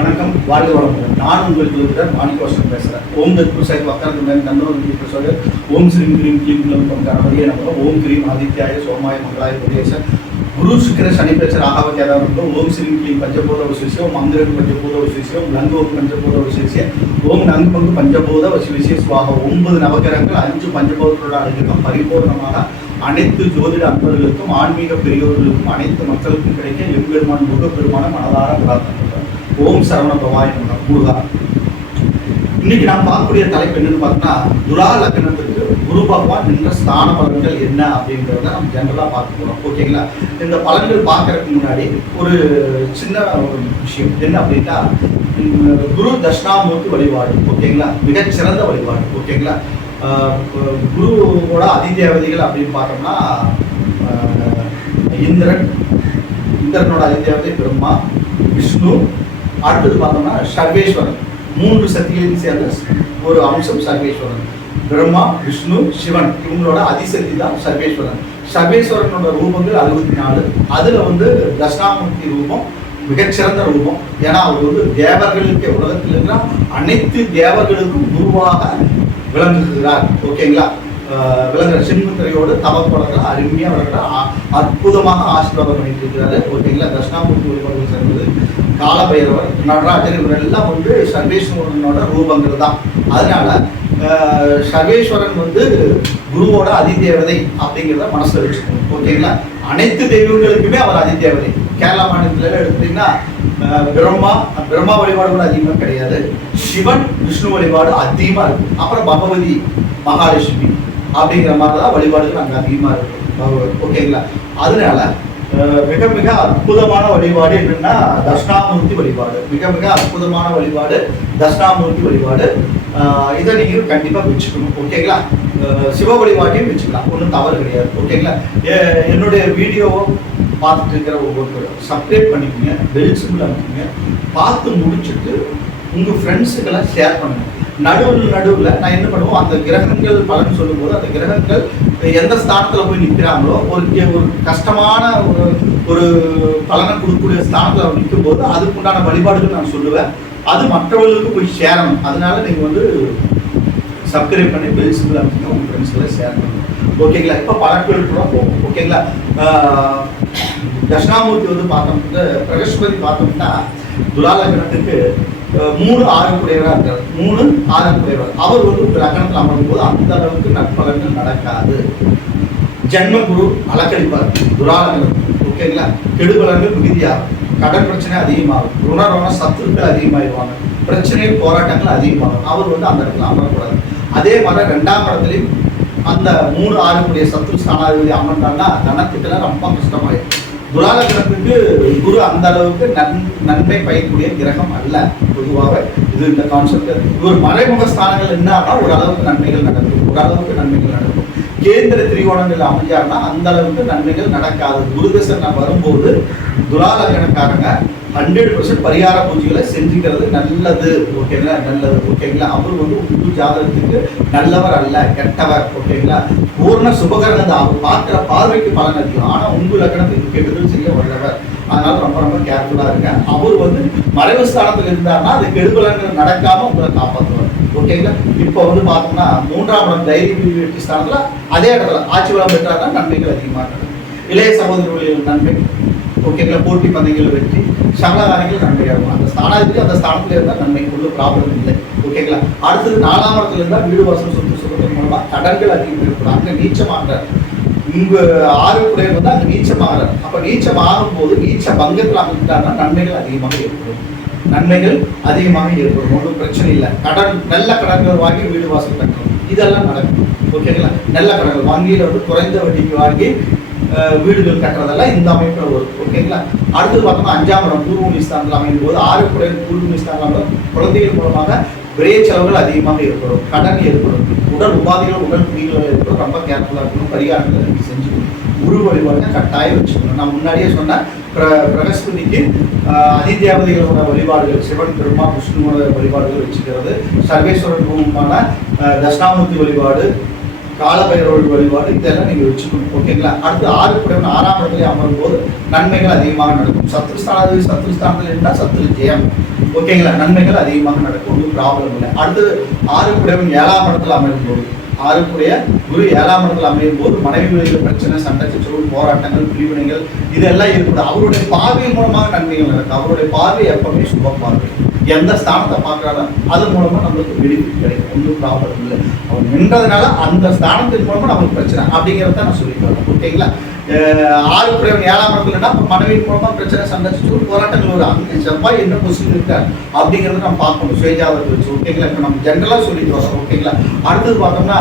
வணக்கம், வாழ்க வளமுடன். நான் உங்களுக்கு இருக்கிற மாணிக்கவாசன் பேசுகிறேன். ஓம் தத்புரு சாய் வக்கரத்துடன் தன்னோர் சொல்ல ஓம் ஸ்ரீம் கிரீம் கிளீம் கிளம் கணபதியே நமக்கு ஓம் கிரீம் ஆதித்யாய சோமாய மங்களாய புதேச குரு சுக்கிர சனி பேச்சர் ஆகாவத்தியாதவர்கள் ஓம் ஸ்ரீம் கிளீம் பஞ்சபூத வசிஷ்யம் ஓம் அங்கிரன் பஞ்சபூத வசிஷ்யம் லங்கோம் பஞ்சபூத வசிஷ்யம் ஓம் நங்கு பங்கு பஞ்சபூத வசிவிசிய சுவாக 9 நவகிரகங்கள் 5 பஞ்சபூதங்களோட அழகிற்கும் பரிபூர்ணமாக அனைத்து ஜோதிட அன்பர்களுக்கும் ஆன்மீக பெரியோர்களுக்கும் அனைத்து மக்களுக்கும் கிடைக்க எம்பெருமான் முருகப்பெருமான மனதார பிரார்த்தனை. ஓம் சரவண பவாய் முருகா. இன்னைக்கு நான் பார்க்கக்கூடிய தலைப்பு என்னன்னு பார்த்தோம்னா, துலா லக்னத்துக்கு குரு பகவான் நின்ற ஸ்தான பலன்கள் என்ன அப்படிங்கிறத நம்ம ஜென்ரலா பார்க்க போறோம். ஓகேங்களா? இந்த பலன்கள் பார்க்கறதுக்கு முன்னாடி ஒரு சின்ன ஒரு விஷயம் என்ன அப்படின்னா, குரு தட்சிணாமூர்த்தி வழிபாடு. ஓகேங்களா? மிகச்சிறந்த வழிபாடு. ஓகேங்களா? குருவோட அதிதேவதைகள் அப்படின்னு பார்த்தோம்னா இந்திரனோட அதிதேவதை பிரம்மா, விஷ்ணு, அடுத்தது பார்த்தோம்னா சர்வேஸ்வரன். 3 சக்திகளையும் சேர்ந்த ஒரு அம்சம் சர்வேஸ்வரன். பிரம்மா, விஷ்ணு, சிவன் இவங்களோட அதிசக்தி தான் சர்வேஸ்வரன். சர்வேஸ்வரனோட ரூபங்கள் 64. அதுல தட்சிணாமூர்த்தி ரூபம் மிகச்சிறந்த ரூபம். ஏன்னா அவர் தேவர்களுக்கு உலகத்தில் இருக்கிற அனைத்து தேவர்களுக்கும் குருவாக விளங்குகிறார். ஓகேங்களா? விளங்குற சின்முத்திரையோடு தவப்படங்கள் அருமையாக விளங்குற அற்புதமாக ஆசீர்வாதம் பண்ணிட்டு. ஓகேங்களா? தட்சிணாமூர்த்தி வழிபாடுகள் சேர்ந்தது காலபைரவர், நடராஜர் இவரெல்லாம் சர்வேஸ்வரனோட ரூபங்கள் தான். அதனால சர்வேஸ்வரன் குருவோட அதிதேவதை அப்படிங்கிறத மனசுல வச்சுக்கணும். ஓகேங்களா? அனைத்து தெய்வங்களுக்குமே அவர் அதிதேவதை. கேரளா மாநிலத்துல எடுத்துட்டீங்கன்னா பிரம்மா வழிபாடு கூட அதிகமாக கிடையாது. சிவன், விஷ்ணு வழிபாடு அதிகமா இருக்கு. அப்புறம் பகவதி, மகாலட்சுமி அப்படிங்கிற மாதிரிதான் வழிபாடுகள் அங்கே அதிகமா இருக்கு. ஓகேங்களா? அதனால மிக மிக அற்புதமான வழிபாடு என்னன்னா தட்சிணாமூர்த்தி வழிபாடு. மிக மிக அற்புதமான வழிபாடு தட்சிணாமூர்த்தி வழிபாடு. இதை நீங்க கண்டிப்பா வச்சுக்கணும். ஓகேங்களா? சிவ வழிபாட்டையும் வச்சுக்கலாம், ஒன்றும் தவறு கிடையாது. ஓகேங்களா? என்னுடைய வீடியோவை பார்த்துட்டு இருக்கிற ஒவ்வொருத்தரும் சப்ஸ்கிரைப் பண்ணிக்கோங்க, பெல் சிம்பிள் அமைக்குங்க. பார்த்து முடிச்சுட்டு உங்க ஃப்ரெண்ட்ஸுக்கெல்லாம் ஷேர் பண்ணுங்க. நடுவில் நான் என்ன பண்ணுவோம், அந்த கிரகங்கள் பலன் சொல்லும்போது அந்த கிரகங்கள் எந்த ஸ்தானத்தில் போய் நிற்கிறாங்களோ ஒரு கஷ்டமான ஒரு பலனை கொடுக்கக்கூடிய ஸ்தானத்தில் அவர் நிற்கும் போது அதுக்குண்டான வழிபாடுகள் நான் சொல்லுவேன். அது மற்றவர்களுக்கு போய் சேரணும். அதனால நீங்கள் சப்ஸ்கிரைப் பண்ணி பெல் சிம்பிள் அமைக்கணும், உங்கள் ஃப்ரெண்ட்ஸ்களை ஷேர் பண்ணுங்க. ஓகேங்களா? இப்போ பலன்கள் கூட போகும். ஓகேங்களா? தட்சிணாமூர்த்தி பார்த்தோம்னா பிரகஸ்பதி பார்த்தோம்னா துலா லக்னத்துக்கு 3 ஆறுக்குடையவராக இருக்கார். 3 ஆறுக்குடையவர். அவர் லக்னத்தில் அமரும் போது அந்த அளவுக்கு நற்பலன்கள் நடக்காது. ஜென்ம குரு அலக்கழிப்பார் துலா லக்னத்துக்கு. ஓகேங்களா? கெடுபலன்கள் மிகுதியாகும். கடன் பிரச்சனை அதிகமாகும். ருணரோண சத்துருக்கள் அதிகமாகிடுவாங்க. பிரச்சனைகள் போராட்டங்கள் அதிகமாகும். அவர் அந்த இடத்துல அமரக்கூடாது. அதே மாதிரி 2ஆம் இடத்துலையும் அந்த 3 ஆறுக்குடைய சத்துரு ஸ்தானாதிபதி அமர்ந்தாங்கன்னா தனத்துக்கெல்லாம் ரொம்ப கஷ்டமாயிடும். துலா லக்னத்துக்கு குரு அந்த அளவுக்கு நன்மை பயக்கூடிய கிரகம் அல்ல. பொதுவாக இந்த கான்செப்ட் இவர் மறைமுக ஸ்தானங்கள் என்னன்னா ஓரளவுக்கு நன்மைகள் நடக்கும். கேந்திர திரிகோணங்கள் அமைஞ்சாருன்னா அந்த அளவுக்கு நன்மைகள் நடக்காது. குருதசை வரும்போது துலா லக்னக்காரங்க 100% பரிகார பூஜைகளை செஞ்சுக்கிறது நல்லது. ஓகேங்களா? நல்லது. ஓகேங்களா? அவர் உங்க ஜாதகத்துக்கு நல்லவர் அல்ல, கெட்டவர். ஓகேங்களா? பூர்ண சுபகரன் தான். அவர் பார்க்குற பார்வைக்கு பலன் அதிகம். ஆனால் உங்க லக்னத்துக்கு கெடுதல் செய்ய வல்லவர். அதனால ரொம்ப ரொம்ப கேர்ஃபுல்லா இருங்க. அவர் மறைவு ஸ்தானத்தில் இருந்தாருன்னா அது கெடுபலன்கள் நடக்காம உங்களை காப்பாற்றுவார். ஓகேங்களா? இப்போ பார்த்தோம்னா 3ஆம் இடம் தைரிய வெற்றி ஸ்தானத்துல அதே இடத்துல ஆட்சி பலம் பெற்றாருன்னா நன்மைகள் அதிகமாக நடக்கும். இளைய சகோதரர்களின் நன்மை. ஓகேங்களா? போட்டி பந்தயங்கள் வெற்றி, சகலகாரிகள் நன்மையாகும். அந்த ஸ்தானாதிபதி அந்த ஸ்தானத்துல இருந்தால் நன்மைக்கு ஒன்றும் ப்ராப்ளம் இல்லை. ஓகேங்களா? அடுத்தது 4ஆம் இடத்துல இருந்தால் வீடு வாசல் சொத்து சுகத்தின் மூலமா கடன்கள் அதிகம் ஏற்படும். அங்கே நீச்சமாகிறார். உங்க 6 குடையவர் அங்கே நீச்சமாகிறார். அப்ப நீச்சமாகும் போது நீச்ச பங்கத்தில் அமைந்தாருன்னா நன்மைகள் அதிகமாக ஏற்படும். ஒன்றும் பிரச்சனை இல்லை. நல்ல கடன்கள் வாங்கி வீடு வாசல் கட்டணும், இதெல்லாம் நடக்கும். ஓகேங்களா? நல்ல கடன்கள் வங்கியில் குறைந்த வட்டிக்கு வாங்கி வீடுகள் கட்டுறதெல்லாம் இந்த அமைப்பில் வரும். ஓகேங்களா? அடுத்தது பார்த்தோம்னா 5ஆம் இடம் பூர்வ ஸ்தானத்தில் அமையும் போது 6 குடையவர் பூர்வ ஸ்தானம் குழந்தைகள் மூலமாக விரைய செலவுகள் அதிகமாக ஏற்படும், கடன் ஏற்படும், உடல் உபாதைகள், உடல் குடிகள் ஏற்படும். ரொம்ப கேர்ஃபுல்லாக இருக்கணும். பரிகாரங்களை நீங்கள் செஞ்சுக்கணும். குரு வழிபாடுங்க கட்டாயம் வச்சுக்கணும். நான் முன்னாடியே சொன்ன பிரகஸ்பதிக்கு அதிதேவதைகளோட வழிபாடுகள் சிவன், பிரம்மா, விஷ்ணுவோட வழிபாடுகள் வச்சுக்கிறது. சர்வேஸ்வரன் ரூபமான தட்சிணாமூர்த்தி வழிபாடு, காலபைரவர் வழிபாடு இதெல்லாம் நீங்கள் வச்சுக்கணும். ஓகேங்களா? அடுத்து 6 குடையவன் 6ஆம் இடத்துல அமரும் போது நன்மைகள் அதிகமாக நடக்கும். சத்ருஸ்தானத்தில் இருந்தால் சத்ரு ஜெயம். ஓகேங்களா, நன்மைகள் அதிகமாக நடக்கும், ஒன்றும் ப்ராப்ளம் இல்லை. அடுத்தது 6 குடையவன் 7ஆம் இடத்துல அமையும் போது, 6 குடைய குரு 7ஆம் இடத்துல அமையும் போது மனைவி வழியில் பிரச்சனை, சண்டை சச்சரவு, போராட்டங்கள், பிரிவினைகள் இதெல்லாம் ஏற்படும். அவருடைய பார்வை மூலமாக நன்மைகள் நடக்கும். அவருடைய பார்வை எப்பவுமே சுப பார்வை. எந்த ஸ்தானத்தை பார்க்கறாரோ அது மூலமா நம்மளுக்கு பெனிஃபிட் கிடைக்கும், ஒன்றும் ப்ராப்ளம் இல்லை. அவர் நின்றதுனால அந்த ஸ்தானத்தின் மூலமா நம்மளுக்கு பிரச்சனை அப்படிங்கிறத நான் சொல்லிட்டு வரேன். ஓகேங்களா, 6 குடையவன் 7ஆம் இடத்துலன்னா மனைவியின் மூலமா பிரச்சனை, சண்டை சச்சரவு, போராட்டங்கள் வரும். அங்கே செவ்வாய் என்ன பொசிஷன் இருக்கார் அப்படிங்கிறத நம்ம பார்க்கணும் சுயஜாதகத்தை வச்சு. ஓகேங்களா, இப்போ நம்ம ஜென்ரலாக சொல்லிட்டு வரோம். ஓகேங்களா, அடுத்தது பார்த்தோம்னா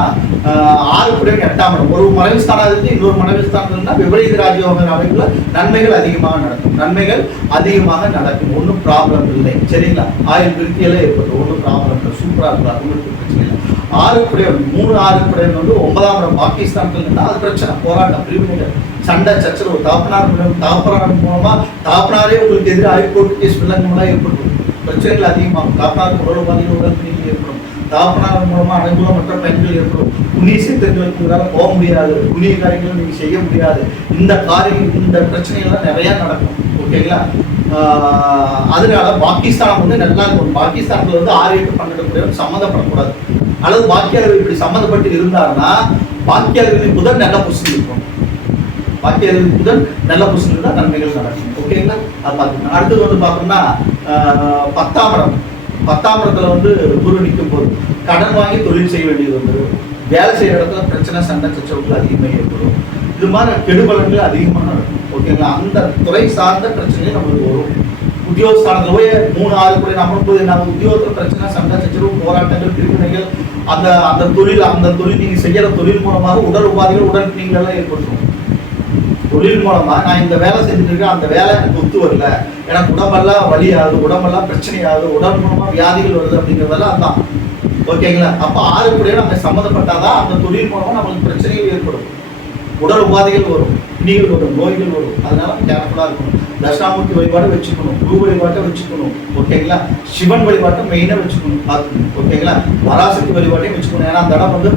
6 குடையவன் 8ஆம் இடம், ஒரு மனைவி ஸ்தானம் இருந்து இன்னொரு மனைவி ஸ்தானம் இருந்தால் விபரீத ராஜயோக அமைப்புல நன்மைகள் அதிகமாக நடக்கும், நன்மைகள் அதிகமாக நடக்கும், ஒன்றும் ப்ராப்ளம் இல்லை. சரிங்களா, ஆயுள் விருத்தியெல்லாம் ஏற்படும், ஒன்றும் ப்ராப்ளம் இல்லை, சூப்பராக இருக்கும், உங்களுக்கு பிரச்சனை இல்லை. 6 குடையவன் 3 6 குடையவன் வந்து 9ஆம் இடம் பாகிஸ்தானத்தில் இருந்தால் அது பிரச்சனை, போராட்டம், பிரிவினைகள், சண்டை சச்சரவு, தாப்பனார் மூலமா தாப்பனாரே உங்களுக்கு எதிராக கோர்ட்டு கேஸ் வில்லங்கமெல்லாம் ஏற்படும், பிரச்சனைகள் அதிகமாகும். தாப்பனார் உடல் உபாதிகள், உடல் பிரிவுகள் ஏற்படும். தாப்பனார் மூலமா அனுகூலமற்ற பயன்கள் ஏற்படும். புண்ணிய சேர்த்துக்களுக்கு போக முடியாது, புண்ணிய காரியங்களும் நீங்க செய்ய முடியாது. இந்த காரியம், இந்த பிரச்சனைகள்லாம் நிறைய நடக்கும். ஓகேங்களா, அதனால பாகிஸ்தான் வந்து நல்லா இருக்கும். பாகிஸ்தானத்துல வந்து 6 8 12 குடையவன் சம்மந்தப்படக்கூடாது. அல்லது பாக்கியாளர்கள் இப்படி சம்மந்தப்பட்டு இருந்தாருன்னா பாக்கியாளர்களின் புதன் நல்ல பொசிஷன் இருக்கும். பாக்கியாளர்களின் புதன் நல்ல பொசிஷன் இருந்தால் நன்மைகள் நடக்கும். ஓகேங்களா, அது பார்த்துக்கணும். அடுத்தது வந்து பார்த்தோம்னா 10ஆம் இடம், 10ஆம் இடத்துல வந்து குரு நிற்கும் போது கடன் வாங்கி தொழில் செய்ய வேண்டியது வந்து, வேலை செய்கிற இடத்துல பிரச்சனை, சண்டை சச்சரவுகள் அதிகமாக ஏற்படும். இது மாதிரி கெடுபலன்கள் அதிகமாக நடக்கும். ஓகேங்களா, அந்த துறை சார்ந்த பிரச்சனைகள் நம்மளுக்கு வரும். உத்தியோகஸ்தானத்தில் போய் 3 6 கூட நம்ம போய் நம்ம உத்தியோகத்தில் பிரச்சனை, சண்டை சச்சரவு, போராட்டங்கள், பிரிவினைகள், அந்த தொழில் நீங்கள் செய்கிற தொழில் மூலமாக உடல் உபாதைகள், உடல் பிணிகள் எல்லாம் ஏற்பட்டுரும். தொழில் மூலமா நான் இந்த வேலை செஞ்சுட்டு இருக்கேன், அந்த வேலை எனக்கு ஒத்து வரல, எனக்கு உடம்பெல்லாம் வலி ஆகுது, உடம்பெல்லாம் பிரச்சனை ஆகுது, உடல் மூலமா வியாதிகள் வருது அப்படிங்கிறதெல்லாம் அதான். ஓகேங்களா, அப்போ 6 கூட நம்ம சம்மந்தப்பட்டாதான் அந்த தொழில் மூலமா நம்மளுக்கு பிரச்சனைகள் ஏற்படும், உடல் உபாதைகள் வரும், பிணிகள் வரும், நோய்கள் வரும். அதனால கேர்ஃபுல்லாக இருக்கணும். தட்சிணாமூர்த்தி வழிபாட்டை வச்சுக்கணும், குரு வழிபாட்டை வச்சுக்கணும். ஓகேங்களா, சிவன் வழிபாட்டை மெயினாக வச்சுக்கணும், பார்த்துக்கணும். ஓகேங்களா, பராசக்தி வழிபாட்டையும் வச்சுக்கணும். ஏன்னா அந்த இடம் வந்து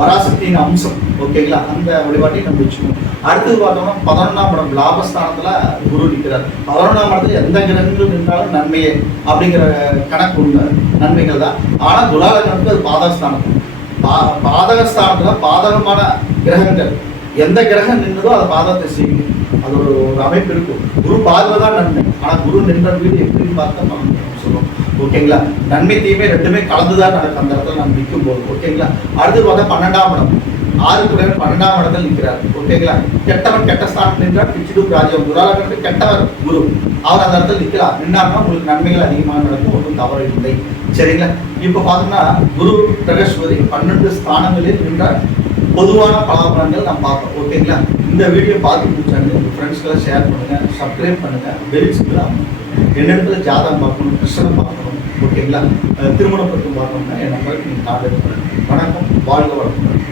பராசக்தியின் அம்சம். ஓகேங்களா, அந்த வழிபாட்டையும் நம்ம வச்சுக்கணும். அடுத்தது பார்த்தோம்னா 11ஆம் இடம் லாபஸ்தானத்துல குரு நிற்கிறார். 11ஆம் இடத்துல எந்த கிரகங்கள் இருந்தாலும் நன்மையே அப்படிங்கிற கணக்கு உண்டு, நன்மைகள் தான். ஆனால் துலாலகனுக்கு அது பாதகஸ்தானம். பாதகஸ்தானத்துல பாதகமான கிரகங்கள் எந்த கிரகம் நின்றதோ அதை பாதகத்தை செய்யும். அது ஒரு அமைப்பு இருக்கும். குரு பார்வை தான் நன்மை, ஆனால் குரு நின்ற வீடு எப்படின்னு பார்த்தா நம்ம சொல்லுவோம். ஓகேங்களா, நன்மை தீமை ரெண்டுமே கலந்துதான் நடக்கும் அந்த இடத்துல நம்ம நிற்கும் போது. ஓகேங்களா, அடுத்து பார்த்தா 12ஆம் இடம், 6 குடையவன் 12ஆம் இடத்துல நிற்கிறார். ஓகேங்களா, கெட்டவன் கெட்ட ஸ்தானத்தில் நின்றார், பிச்சுடு ராஜ்யம், துராலகனுக்கு கெட்டவர் குரு, அவர் அந்த இடத்துல நிற்கிறார். நின்னார்னா உங்களுக்கு நன்மைகள் அதிகமாக நடக்கும், ஒன்றும் தவறு இல்லை. சரிங்களா, இப்போ பார்த்தோம்னா குரு பிரகஸ்பதி 12 ஸ்தானங்களில் நின்றார். பொதுவான பலாபலங்கள் நம்ம பார்ப்போம். ஓகேங்களா, இந்த வீடியோ பார்த்து முடிச்சாங்க உங்கள் ஃப்ரெண்ட்ஸ்க்கெல்லாம் ஷேர் பண்ணுங்கள், சப்ஸ்கிரைப் பண்ணுங்கள், பெல் சிம்பிள் என்னிடத்துல ஜாதகம் பார்க்கணும், கிருஷ்ணன் பார்க்கணும். ஓகேங்களா, திருமணம் பற்றி பார்க்கணும்னா என் நம்பருக்கு நீங்கள் கான்டாக்ட் பண்ணுங்கள். வணக்கம், வாழ்க வளமுடன்.